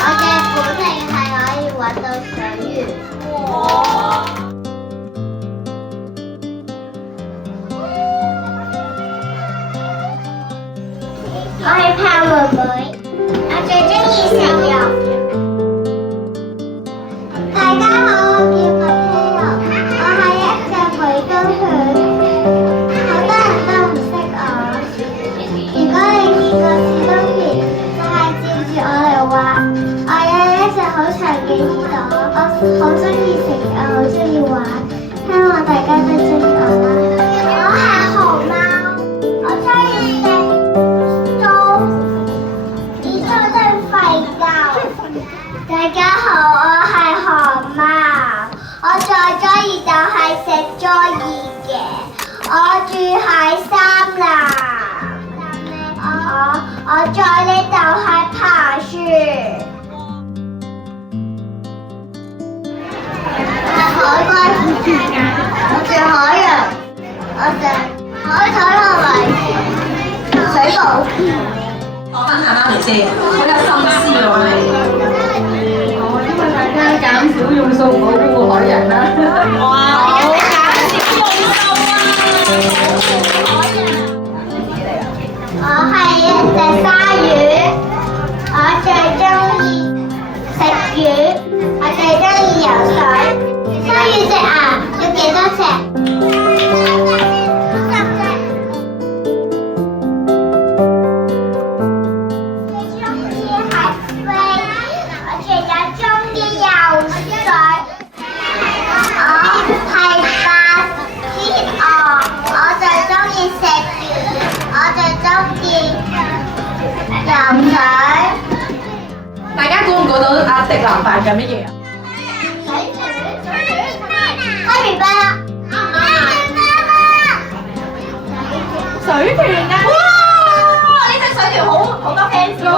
我嘅本領係可以揾到水源。我係豹妹妹，我最中意食肉。大家好，我叫麥希柔，我係一隻美洲犬，好多人都唔識我。如果你見過史東田，就係照住我嚟畫。我有一隻好長嘅耳朵，我好中意食，我好中意玩，希望大家都中意我啦。我係熊貓，我中意食豬，而家都瞓覺。大家好，我係熊貓，我最中意就係食豬耳嘅。我住喺森林，我在呢度係爬樹。我係海龜，我住海洋，我食海草同埋水母。講翻下媽咪先，好有心思喎你。因為大家減少用數保護海洋啦。哇！好減少用數啊！我係一隻鯊魚，我最中意食魚，我最中意游水。鯊魚隻牙要幾多隻？大家估唔估到阿迪男扮緊乜嘢啊？開完班啦！水豚啊！哇！呢隻水豚好多 fans 喎。